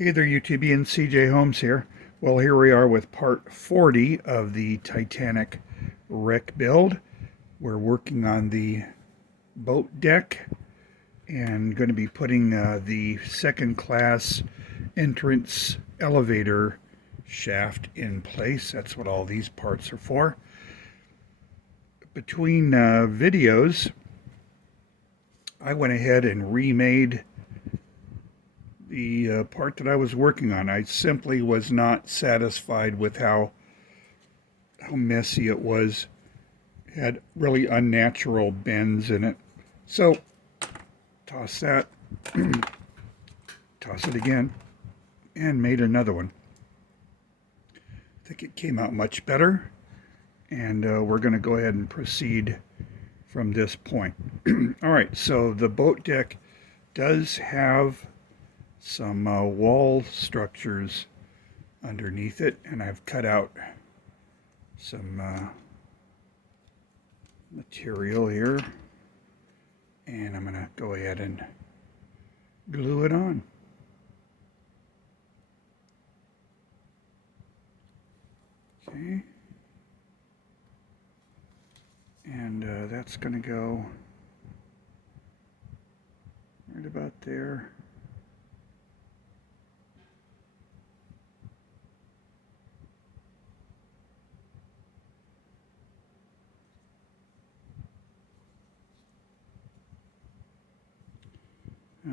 Hey there, UTB, CJ Holmes here. Well, here we are with part 40 of the Titanic wreck build. We're working on the boat deck and going to be putting the second class entrance elevator shaft in place. That's what all these parts are for. Between videos, I went ahead and remade the part that I was working on. I simply was not satisfied with how messy it was. It had really unnatural bends in it. So toss that, toss it again, and made another one. I think it came out much better, and we're going to go ahead and proceed from this point. All right, so the boat deck does have some wall structures underneath it, and I've cut out some material here, and I'm going to go ahead and glue it on. Okay, and that's going to go right about there.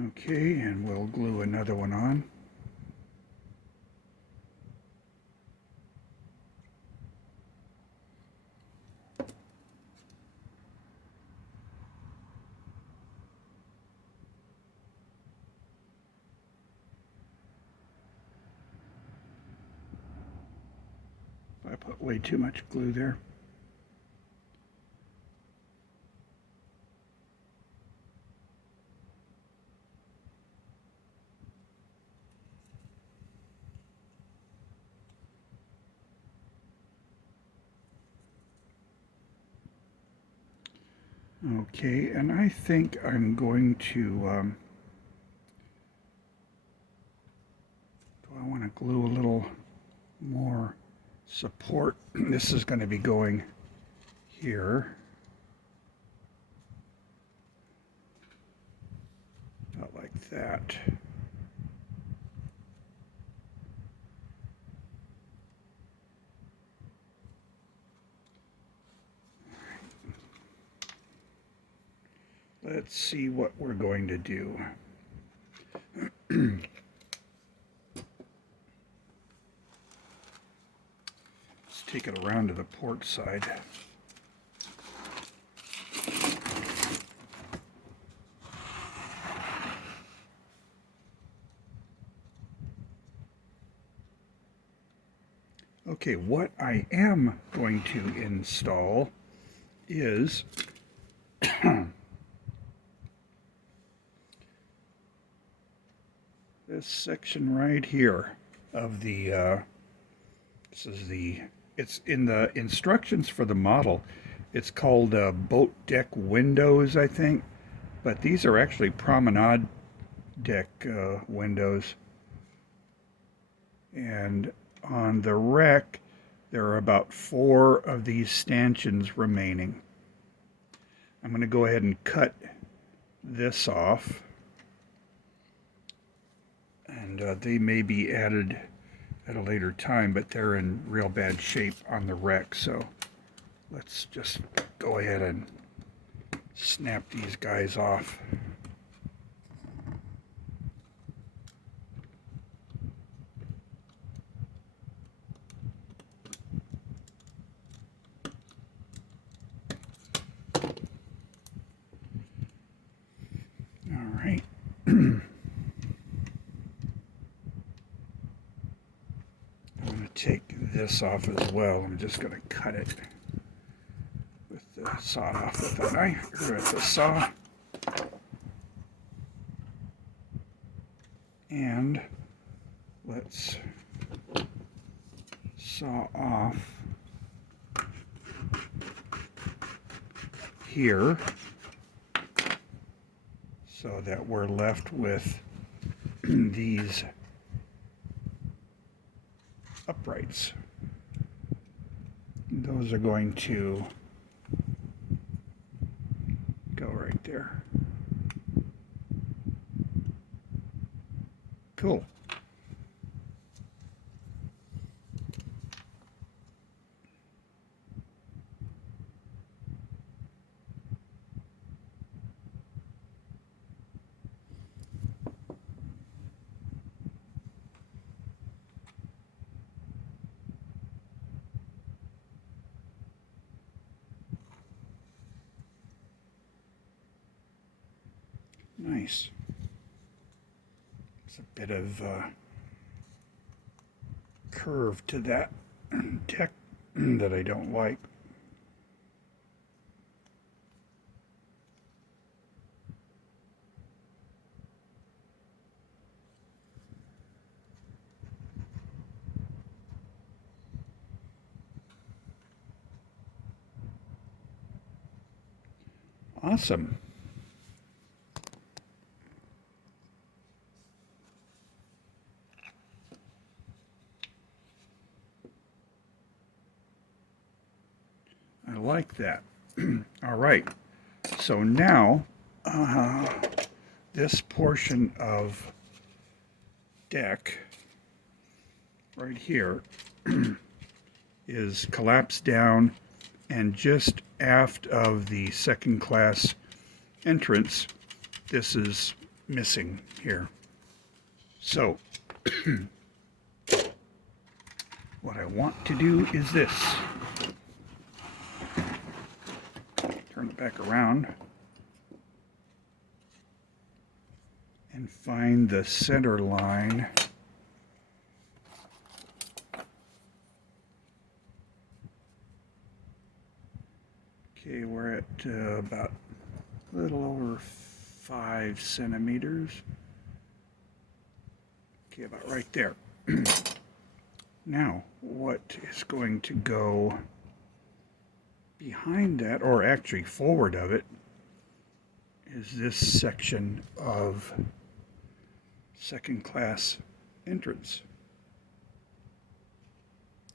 Okay, and we'll glue another one on. I put way too much glue there. Okay, and I think I'm going to, do I want to glue a little more support? This is going to be going here. About like that. Let's see what we're going to do. Let's take it around to the port side. Okay, what I am going to install is this section right here of the, it's in the instructions for the model. It's called boat deck windows, I think, but these are actually promenade deck windows. And on the wreck, there are about 4 of these stanchions remaining. I'm going to go ahead and cut this off. And they may be added at a later time, but they're in real bad shape on the wreck. So let's just go ahead and snap these guys off. All right. Take this off as well. I'm just going to cut it with the saw off with the knife or with the saw. And let's saw off here so that we're left with these uprights. Those are going to go right there. Cool. Nice. There's a bit of curve to that deck that I don't like. Awesome. I like that. All right. So now, this portion of deck right here is collapsed down, and just aft of the second class entrance, this is missing here. So what I want to do is this. Turn it back around and find the center line. Okay, we're at about a little over 5 centimeters. Okay, about right there. Now, what is going to go behind that, or actually forward of it, is this section of second class entrance.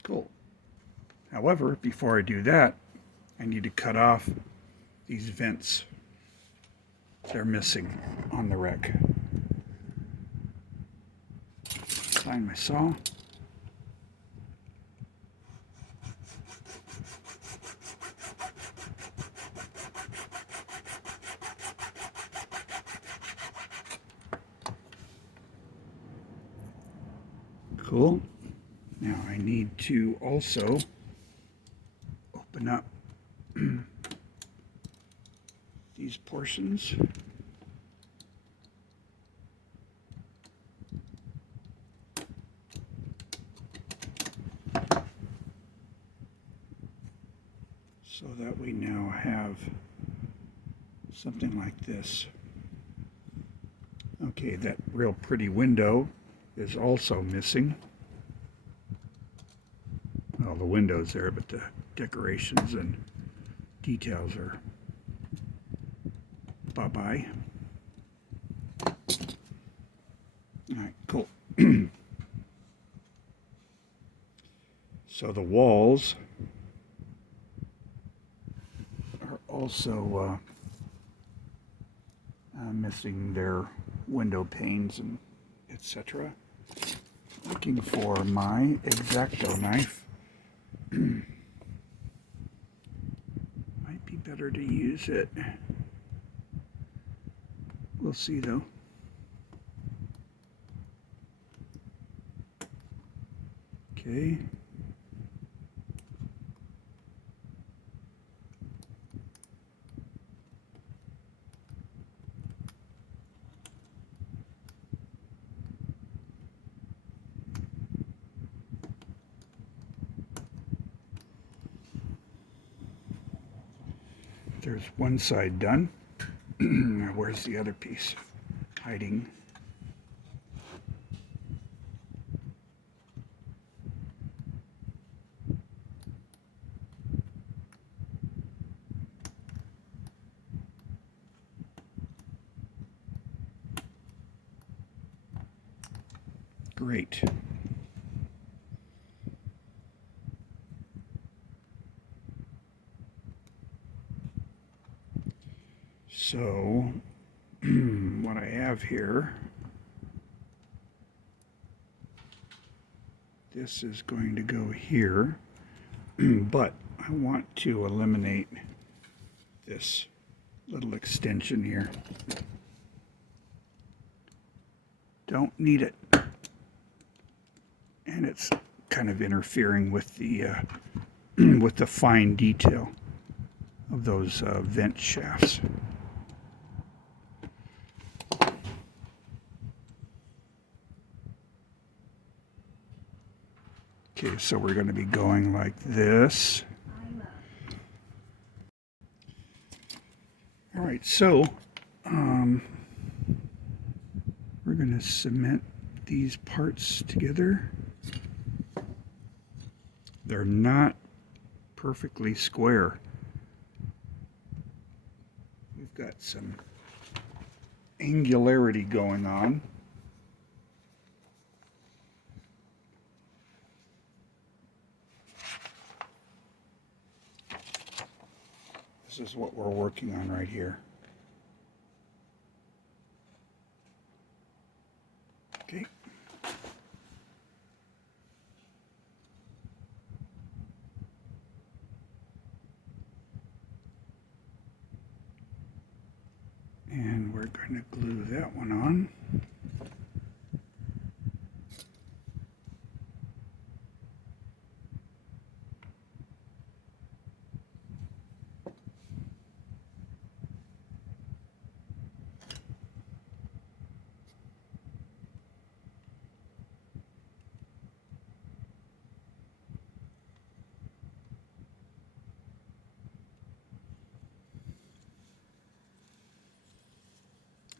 Cool. However, before I do that, I need to cut off these vents. They're missing on the wreck. Find my saw. Cool. Now I need to also open up these portions. So that we now have something like this. Okay, that real pretty window is also missing. Well, the window's there, but the decorations and details are bye-bye. Alright, cool. So the walls are also missing their window panes and etc. Looking for my X-Acto knife. Might be better to use it. We'll see though. Okay. There's one side done. Now where's the other piece? Hiding. Great. So what I have here, this is going to go here, but I want to eliminate this little extension here. Don't need it. And it's kind of interfering with the with the fine detail of those vent shafts. Okay, so we're going to be going like this. All right, so we're going to cement these parts together. They're not perfectly square. We've got some angularity going on. This is what we're working on right here. Okay. And we're going to glue that one on.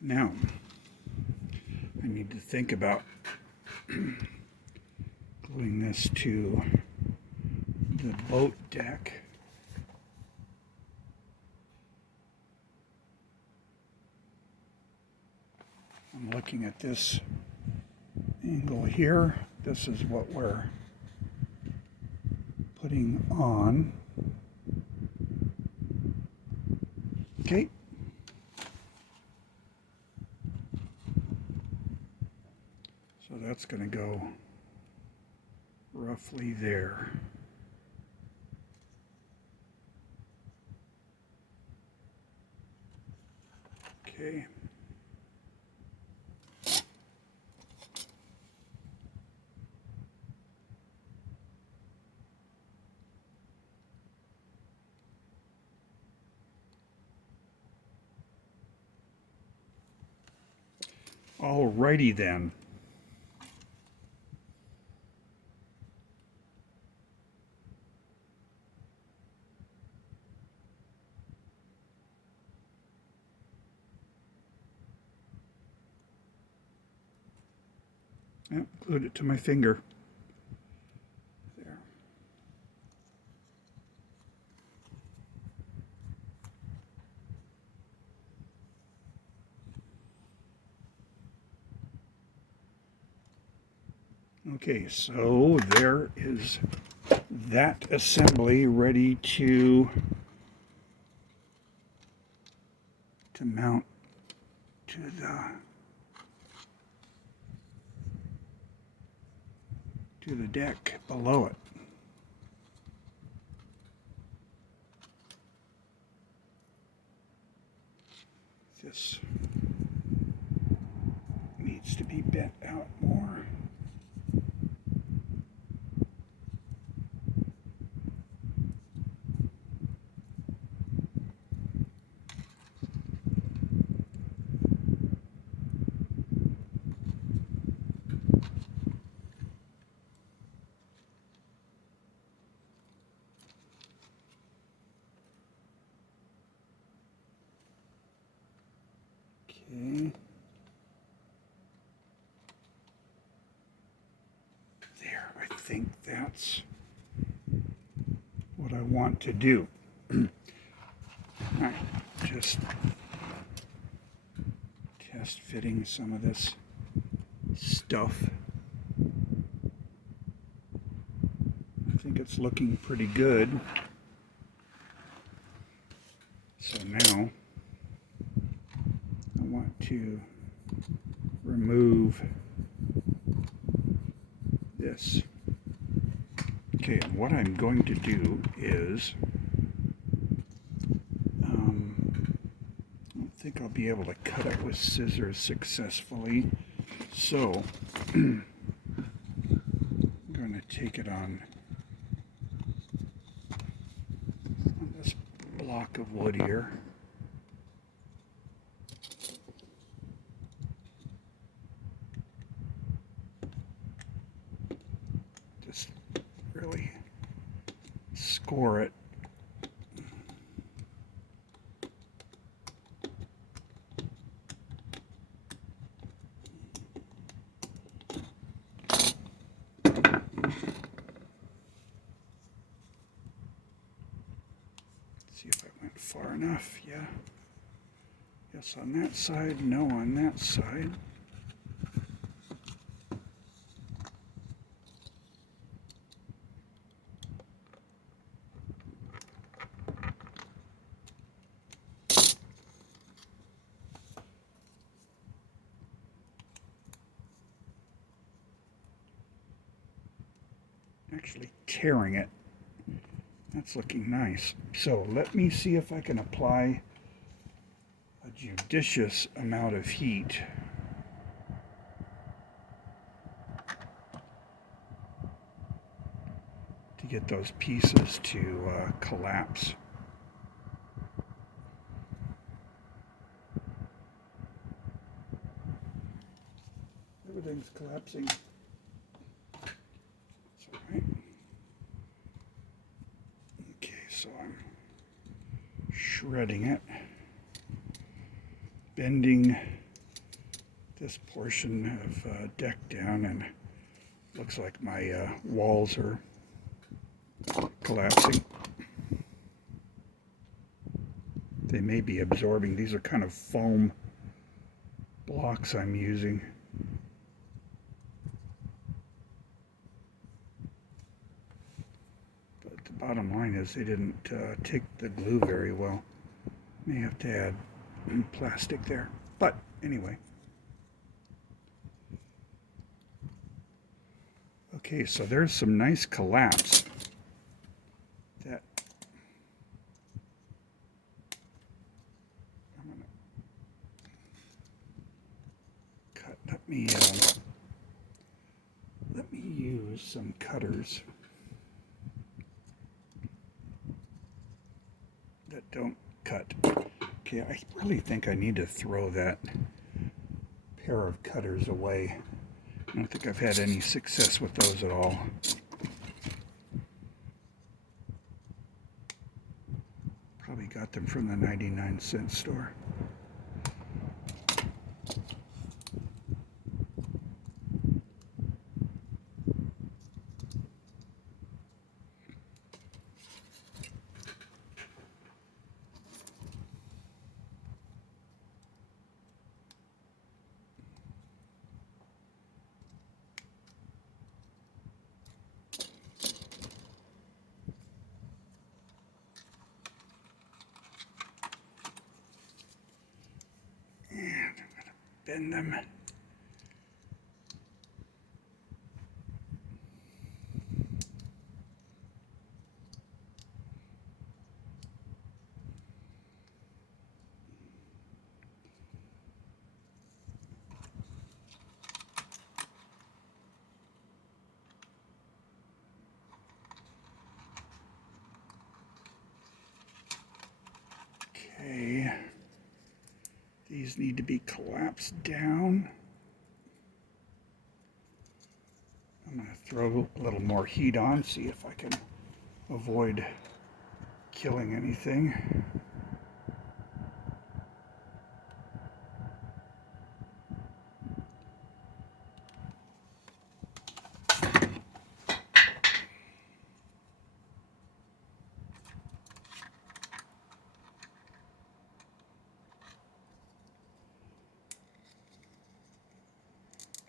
Now, I need to think about gluing this to the boat deck. I'm looking at this angle here. This is what we're putting on. Okay. So that's going to go roughly there. Okay. Alrighty then. Yep, glued it to my finger. There. Okay, so there is that assembly ready to mount to the deck below it. This needs to be bent out more. Okay. There, I think that's what I want to do. Alright, just test fitting some of this stuff. I think it's looking pretty good. So now to remove this. Okay, and what I'm going to do is, I don't think I'll be able to cut it with scissors successfully, so I'm going to take it on this block of wood here. Just really score it. See if I went far enough. Yeah. Yes, on that side. No, on that side. Actually tearing it. That's looking nice. So let me see if I can apply a judicious amount of heat to get those pieces to collapse. Everything's collapsing. It's all right. Okay, so I'm shredding it, bending this portion of deck down, and looks like my walls are collapsing. They may be absorbing. These are kind of foam blocks I'm using. But the bottom line is they didn't take the glue very well. May have to add plastic there. But anyway. Okay, so there's some nice collapse. That I'm gonna cut. Let me use some cutters that don't cut. Okay, I really think I need to throw that pair of cutters away. I don't think I've had any success with those at all. Probably got them from the 99-cent store. Bend them. Okay. These need to be collapsed down. I'm going to throw a little more heat on, see if I can avoid killing anything.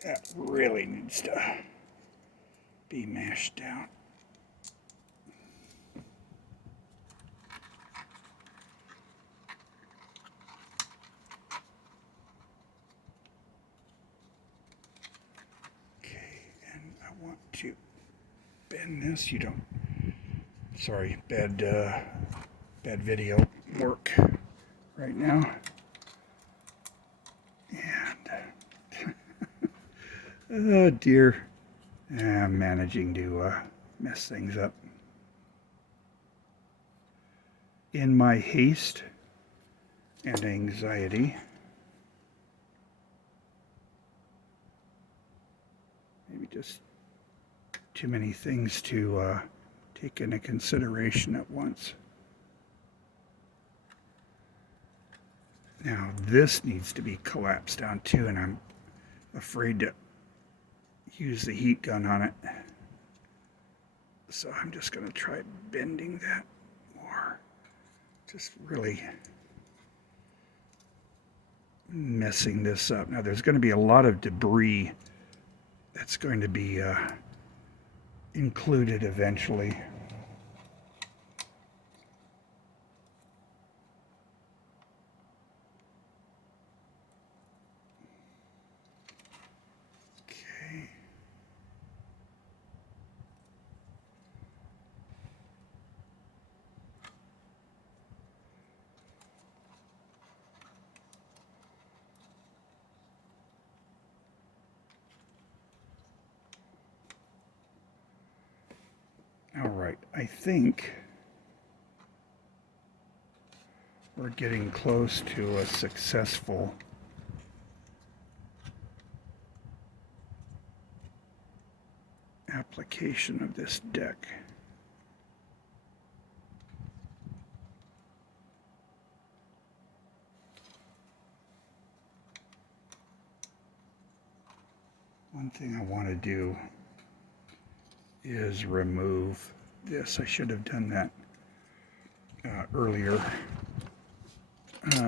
That really needs to be mashed down. bend this. You don't. Sorry, bad video work right now. And oh dear, I'm managing to mess things up. In my haste and anxiety, maybe just too many things to take into consideration at once. Now this needs to be collapsed down too, and I'm afraid to use the heat gun on it. So I'm just going to try bending that more. Just really messing this up. Now there's going to be a lot of debris that's going to be included eventually. Okay. All right, I think we're getting close to a successful application of this deck. One thing I want to do is remove this. I should have done that earlier.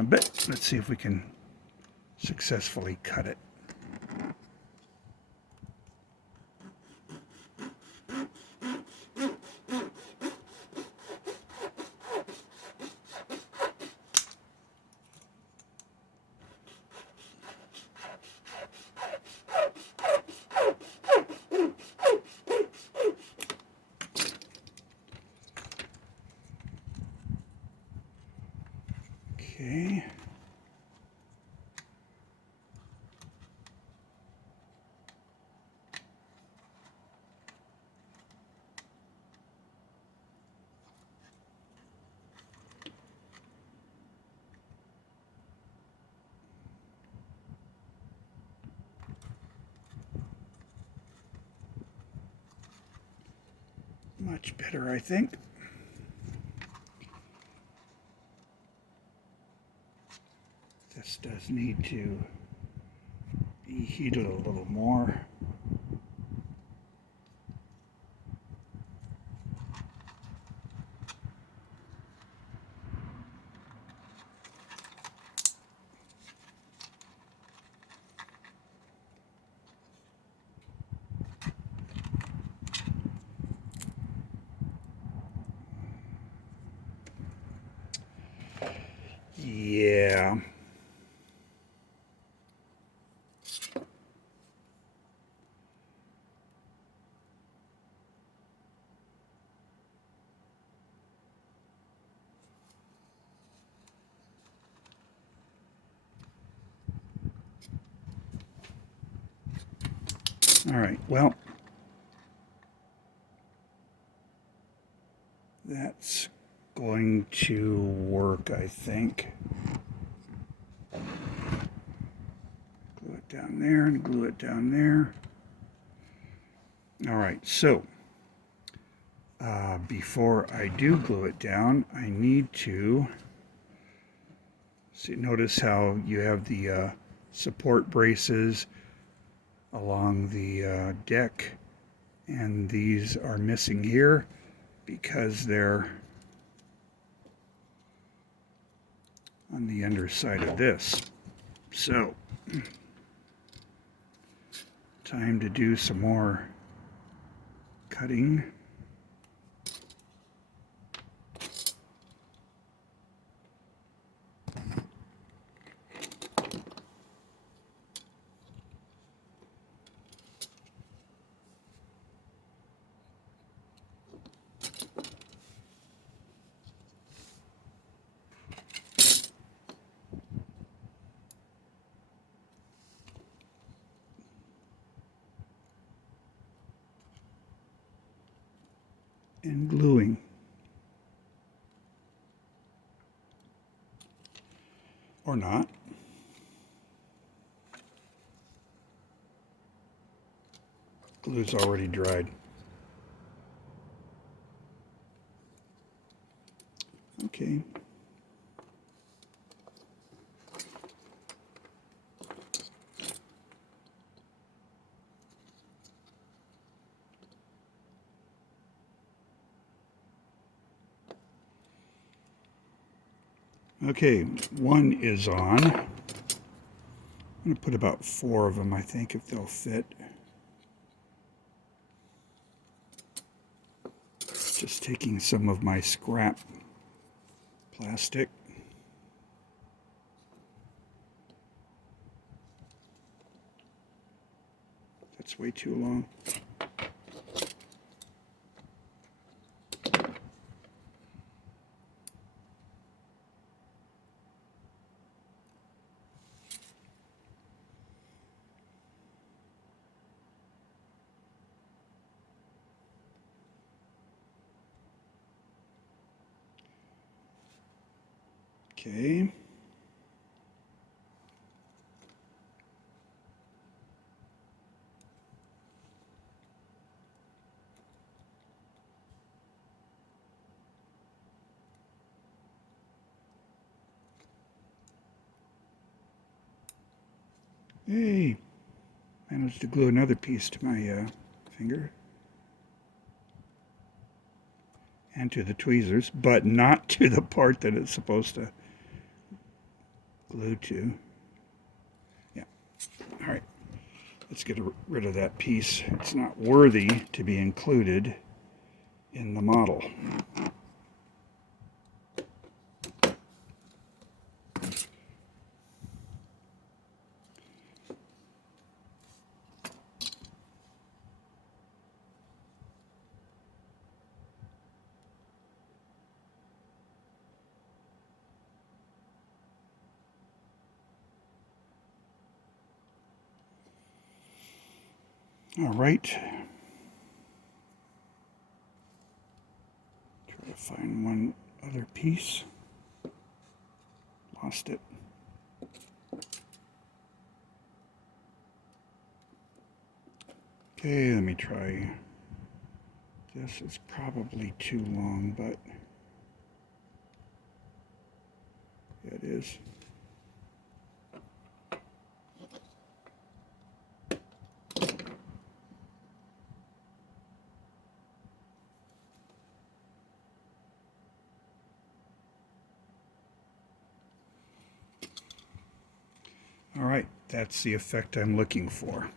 But let's see if we can successfully cut it. Okay. Much better, I think. This does need to be heated a little more. Yeah. All right, well, that's going to work, I think. Glue it down there and glue it down there. All right, so before I do glue it down, I need to see. Notice how you have the support braces along the deck, and these are missing here because they're on the underside of this. So, time to do some more cutting. and gluing. Or not. Glue's already dried. Okay. Okay, one is on. I'm going to put about 4 of them, I think, if they'll fit. Just taking some of my scrap plastic. That's way too long. Okay. Hey, managed to glue another piece to my finger. And to the tweezers, but not to the part that it's supposed to glue to. Yeah. All right. Let's get rid of that piece. It's not worthy to be included in the model. All right. Try to find one other piece. Lost it. Okay, let me try. This is probably too long, but it is. All right, that's the effect I'm looking for.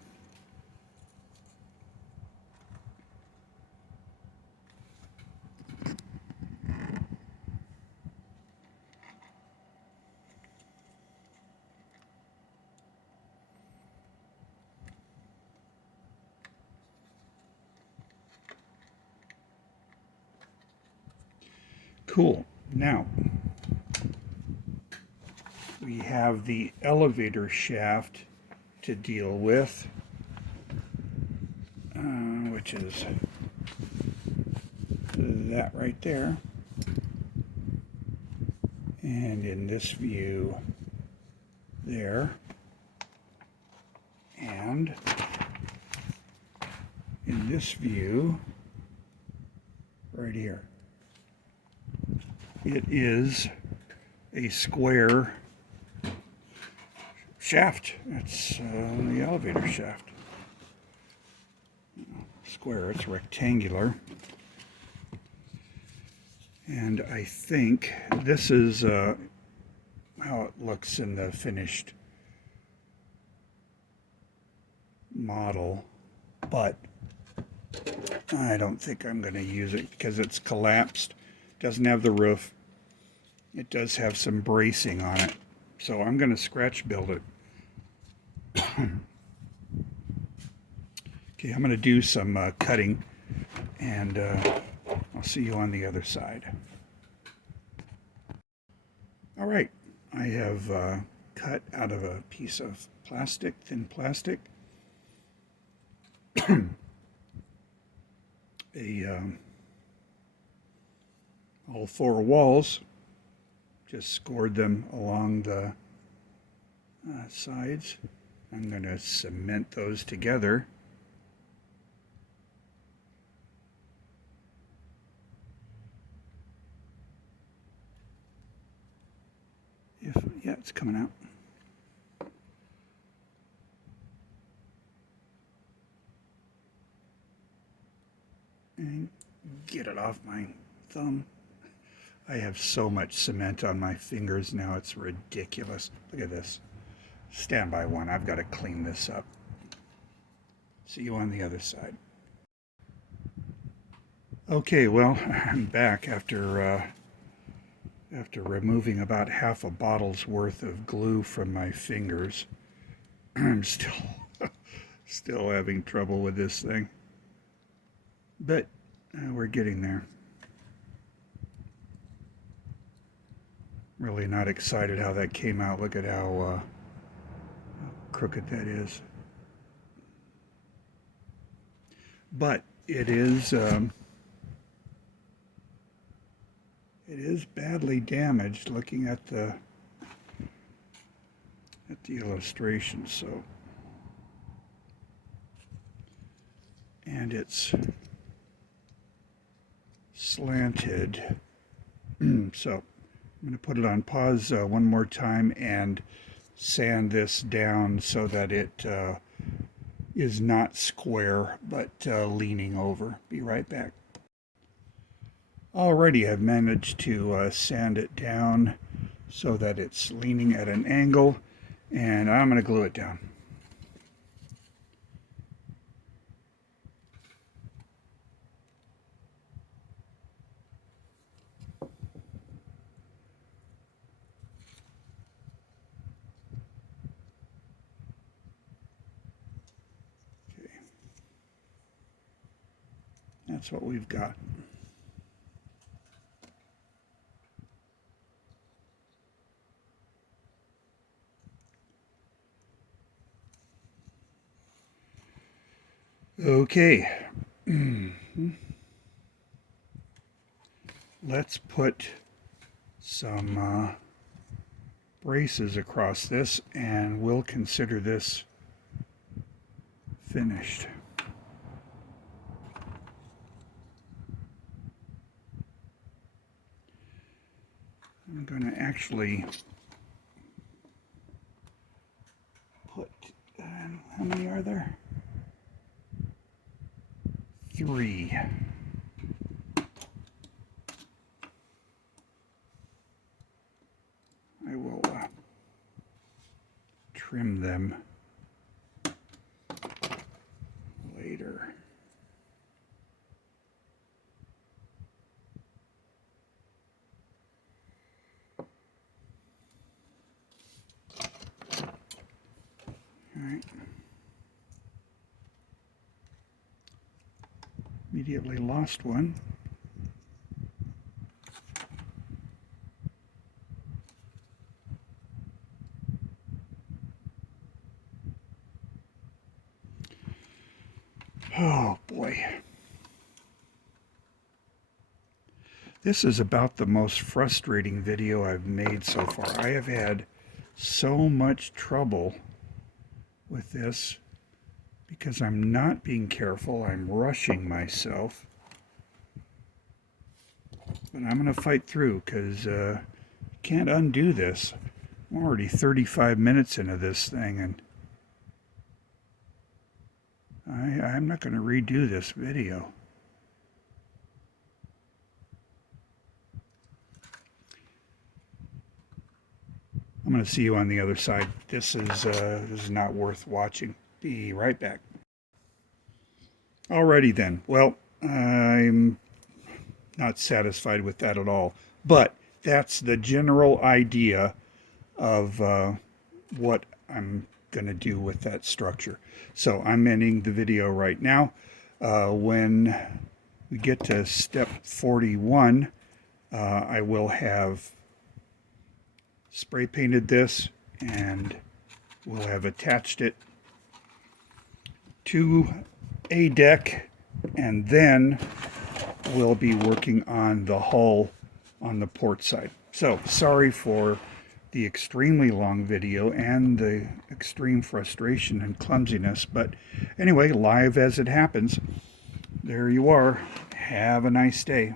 Cool. Now, we have the elevator shaft to deal with, which is that right there. And in this view, there. And in this view, right here. It is a square shaft. It's the elevator shaft. Square, it's rectangular. And I think this is how it looks in the finished model, but I don't think I'm going to use it because it's collapsed. It doesn't have the roof. It does have some bracing on it, so I'm going to scratch build it. Okay, I'm going to do some cutting, and I'll see you on the other side. All right, I have cut out of a piece of plastic, thin plastic, a all four walls. Just scored them along the sides. I'm going to cement those together. Yeah, it's coming out. And get it off my thumb. I have so much cement on my fingers now, it's ridiculous. Look at this. Stand by one. I've got to clean this up. See you on the other side. Okay, well, I'm back after removing about half a bottle's worth of glue from my fingers. I'm still having trouble with this thing. But we're getting there. Really not excited how that came out. Look at how crooked that is. But it is badly damaged looking at the illustration. So, and it's slanted. So I'm going to put it on pause one more time and sand this down so that it is not square but leaning over. Be right back. Alrighty, I've managed to sand it down so that it's leaning at an angle, and I'm going to glue it down. That's what we've got. Okay. Let's put some braces across this, and we'll consider this finished. I'm going to actually put, how many are there? 3. I will trim them later. All right. Immediately lost one. Oh boy. This is about the most frustrating video I've made so far. I have had so much trouble with this because I'm not being careful. I'm rushing myself. But I'm going to fight through because can't undo this. I'm already 35 minutes into this thing, and I'm not going to redo this video. I'm going to see you on the other side. This is not worth watching. Be right back. Alrighty then. Well, I'm not satisfied with that at all. But that's the general idea of what I'm going to do with that structure. So I'm ending the video right now. When we get to step 41, I will have spray painted this, and we'll have attached it to a deck, and then we'll be working on the hull on the port side. So sorry for the extremely long video and the extreme frustration and clumsiness, but anyway, live as it happens. There you are. Have a nice day.